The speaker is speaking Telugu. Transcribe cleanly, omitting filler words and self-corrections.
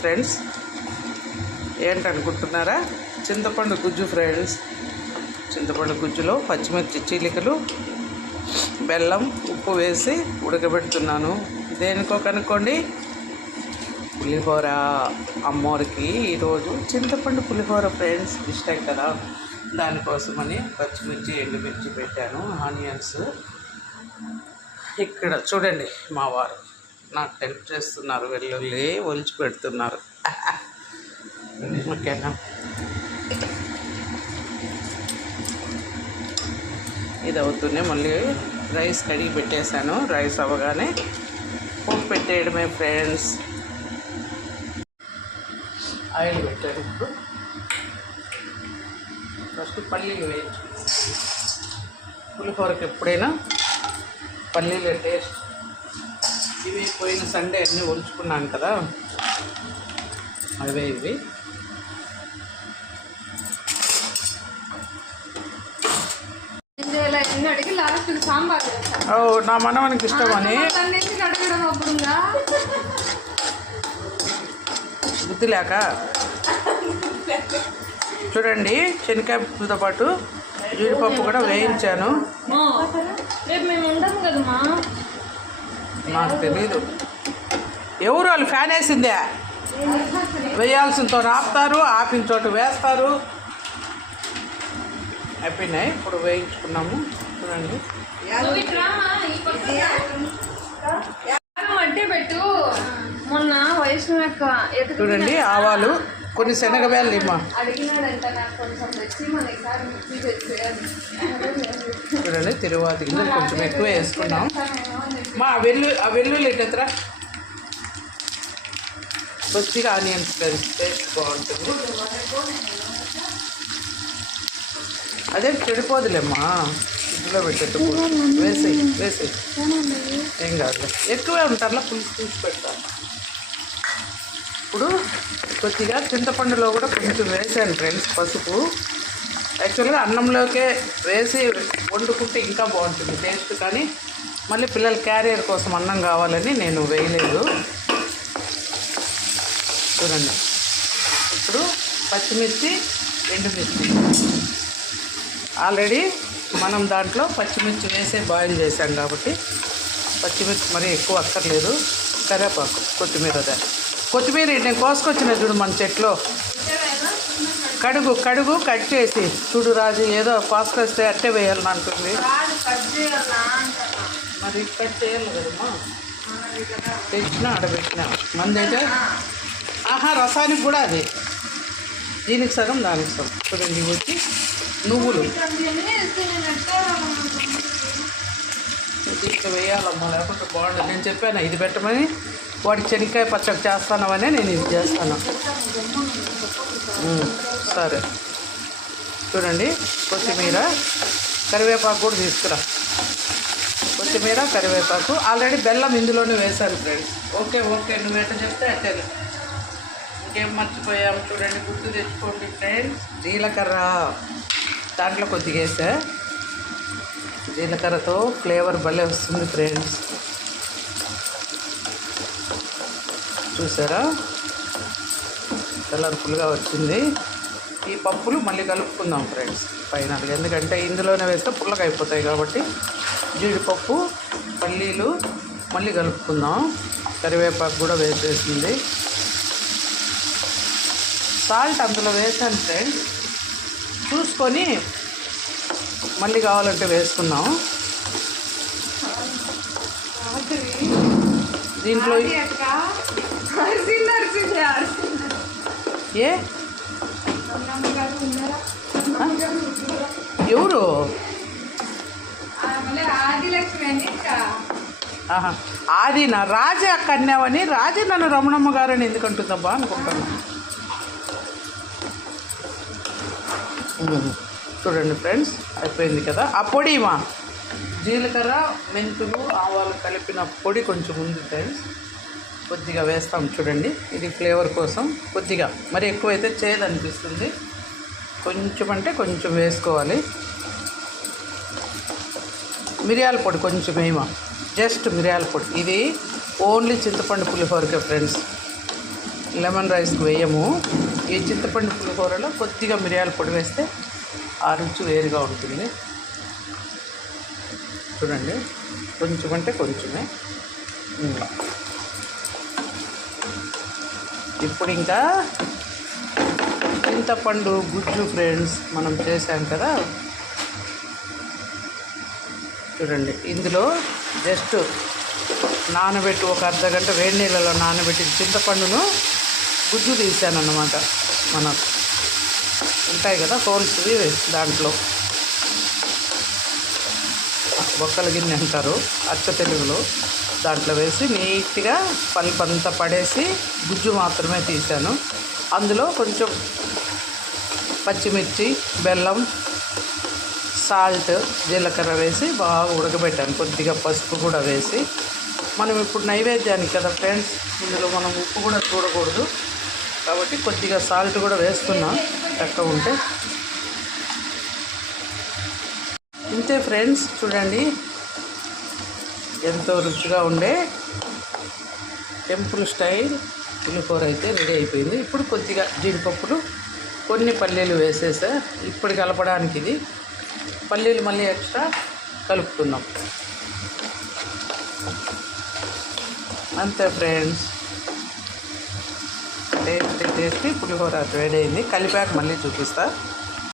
ఫ్రెండ్స్, ఏంటనుకుంటున్నారా? చింతపండు గుజ్జు ఫ్రెండ్స్. చింతపండు గుజ్జులో పచ్చిమిర్చి చీలికలు, బెల్లం, ఉప్పు వేసి ఉడకబెడుతున్నాను. దేనికో కనుక్కోండి, పులిహోర. అమ్మోరికి ఈరోజు చింతపండు పులిహోర ఫ్రెండ్స్ ఇష్టం కదా, దానికోసమని పచ్చిమిర్చి ఎండుమిర్చి పెట్టాను, ఆనియన్స్. ఇక్కడ చూడండి, మా వారు నాకు హెల్ప్ చేస్తున్నారు, వెల్లుల్లి ఒలిచి పెడుతున్నారు. ఓకేనా? ఇది అవుతూనే మళ్ళీ రైస్ కడిగి పెట్టేశాను. రైస్ అవ్వగానే పోపు పెట్టేయడమే ఫ్రెండ్స్. ఆయిల్ పెట్టాను. ఇప్పుడు ఫస్ట్ పల్లీలు వేయించు. పులిహోరకి ఎప్పుడైనా పల్లీల టేస్ట్. ఇవి పోయిన సండే అన్నీ ఉంచుకున్నాను కదా, అవే ఇవి. నా మనవనికి ఇష్టమని బుద్ధి లేక. చూడండి, శనగకాయతో పాటు జీడిపప్పు కూడా వేయించాను. నాకు తెలీదు ఎవరు వాళ్ళు ఫ్యాన్ వేసిందే. వేయాల్సిన చోట ఆపుతారు, ఆపిన చోట వేస్తారు. అయిపోయినాయి. ఇప్పుడు వేయించుకున్నాము. చూడండి, చూడండి ఆవాలు, కొన్ని శనగవేళ్ళు ఇమ్మా. చూడండి, తిరువాతి గింజలు కొంచెం ఎక్కువ వేసుకున్నాం. మా వెల్లుల్లి ఇట్లా కొద్దిగా ఆనియన్స్ టేస్ట్ బాగుంటుంది. అదే చెడిపోదులేమ్మా, ఇంట్లో పెట్టేట్టు వేసి ఏం కాదు, ఎక్కువే ఉంటారులా, పులుసు పెడతాను. ఇప్పుడు కొద్దిగా చింతపండులో కూడా కొంచెం వేసాను ఫ్రెండ్స్ పసుపు. యాక్చువల్గా అన్నంలోకే వేసి వండుకుంటే ఇంకా బాగుంటుంది టేస్ట్, కానీ మళ్ళీ పిల్లల క్యారియర్ కోసం అన్నం కావాలని నేను వేయలేదు. చూడండి, ఇప్పుడు పచ్చిమిర్చి, ఎండుమిర్చి. ఆల్రెడీ మనం దాంట్లో పచ్చిమిర్చి వేసే బాయిల్ చేసాం కాబట్టి పచ్చిమిర్చి మరీ ఎక్కువ అక్కర్లేదు. కరివేపాకు, కొత్తిమీర నేను కోసుకొచ్చిన చూడు మన చెట్లో. కడుగు కట్ చేసి చూడు రాజు, ఏదో కోసుకొస్తే అట్టే వేయాలని అంటుంది. మరి కట్ చేయాలి కదమ్మా, తెచ్చినా ఆడబెట్టినా. మందైతే రసానికి కూడా అది, దీనికి సగం దానికి సగం. చూడండి, వచ్చి నువ్వులు దీంట్లో వేయాలమ్మా, లేకపోతే బాగుండదు. నేను చెప్పాను ఇది పెట్టమని, వాడికి శనక్కాయ పచ్చడి చేస్తానమనే నేను ఇది చేస్తాను. సరే, చూడండి, కొత్తిమీర, కరివేపాకు కూడా తీసుకురా. కొత్తిమీర, కరివేపాకు. ఆల్రెడీ బెల్లం ఇందులోనే వేశాను ఫ్రెండ్స్. ఓకే, నువ్వేట చెప్తే అట్టే. ఇంకేం మర్చిపోయాము చూడండి, గుర్తు తెచ్చుకోండి ఫ్రెండ్స్. జీలకర్ర దాంట్లో కొద్దిగా వేసా. జీలకర్రతో ఫ్లేవర్ భలే వస్తుంది ఫ్రెండ్స్. చూసారా, కలర్ఫుల్గా వచ్చింది. ఈ పప్పులు మళ్ళీ కలుపుకుందాం ఫ్రెండ్స్ ఫైనల్గా, ఎందుకంటే ఇందులోనే వేస్తే పుల్లగా అయిపోతాయి కాబట్టి. జీడిపప్పు, పల్లీలు మళ్ళీ కలుపుకుందాం. కరివేపాకు కూడా వేసేసింది. సాల్ట్ అందులో వేసాను ఫ్రెండ్స్, చూసుకొని మళ్ళీ కావాలంటే వేసుకున్నాం. దీంట్లో ఏ ఎవరు ఆది నా రాజే అక్క అన్నావని, రాజే నన్ను రమణమ్మ గారని ఎందుకంటుందబ్బా అనుకుంటాను. చూడండి ఫ్రెండ్స్, అయిపోయింది కదా. ఆ పొడి మా జీలకర్ర, మెంతులు, ఆవాలు కలిపిన పొడి కొంచెం ఉంది ఫ్రెండ్స్, కొద్దిగా వేస్తాం. చూడండి, ఇది ఫ్లేవర్ కోసం కొద్దిగా, మరి ఎక్కువైతే చేదు అనిపిస్తుంది. కొంచెం అంటే కొంచెం వేసుకోవాలి. మిరియాల పొడి కొంచెం వేయమా, జస్ట్ మిరియాల పొడి. ఇది ఓన్లీ చింతపండు పులిహోరకే ఫ్రెండ్స్. లెమన్ రైస్కి వేయము. ఈ చింతపండు పులిహోరలో కొద్దిగా మిరియాల పొడి వేస్తే ఆ రుచి వేరుగా ఉంటుంది. చూడండి, కొంచెం అంటే కొంచెమే. ఇప్పుడు ఇంకా చింతపండు గుజ్జు ఫ్రెండ్స్ మనం చేసాం కదా, చూడండి. ఇందులో జస్ట్ నానబెట్టి ఒక అర్ధగంట వేడి నీళ్ళలో నానబెట్టిన చింతపండును గుజ్జు తీసానన్నమాట. మనం ఉంటాయి కదా హోల్స్వి, దాంట్లో బొక్కల గిన్నె అంటారు అచ్చ తెలుగులో, దాంట్లో వేసి నీట్గా పల్పంతా పడేసి గుజ్జు మాత్రమే తీసాను. అందులో కొంచెం పచ్చిమిర్చి, బెల్లం, సాల్ట్, జీలకర్ర వేసి బాగా ఉడకబెట్టాను. కొద్దిగా పసుపు కూడా వేసి, మనం ఇప్పుడు నైవేద్యానికి కదా ఫ్రెండ్స్, ఇందులో మనం ఉప్పు కూడా చూడకూడదు కాబట్టి కొద్దిగా సాల్ట్ కూడా వేస్తున్నా తక్కువ ఉంటే. ఇంతే ఫ్రెండ్స్, చూడండి ఎంతో రుచిగా ఉండే టెంపుల్ స్టైల్ పులిహోర అయితే రెడీ అయిపోయింది. ఇప్పుడు కొద్దిగా జీడిపప్పులు, కొన్ని పల్లీలు వేసేసా. ఇప్పుడు కలపడానికి ఇది పల్లీలు మళ్ళీ ఎక్స్ట్రా కలుపుతున్నాం. అంతే ఫ్రెండ్స్, టేస్టీ పులిహోర రెడీ అయింది. కలిపాక మళ్ళీ చూపిస్తా.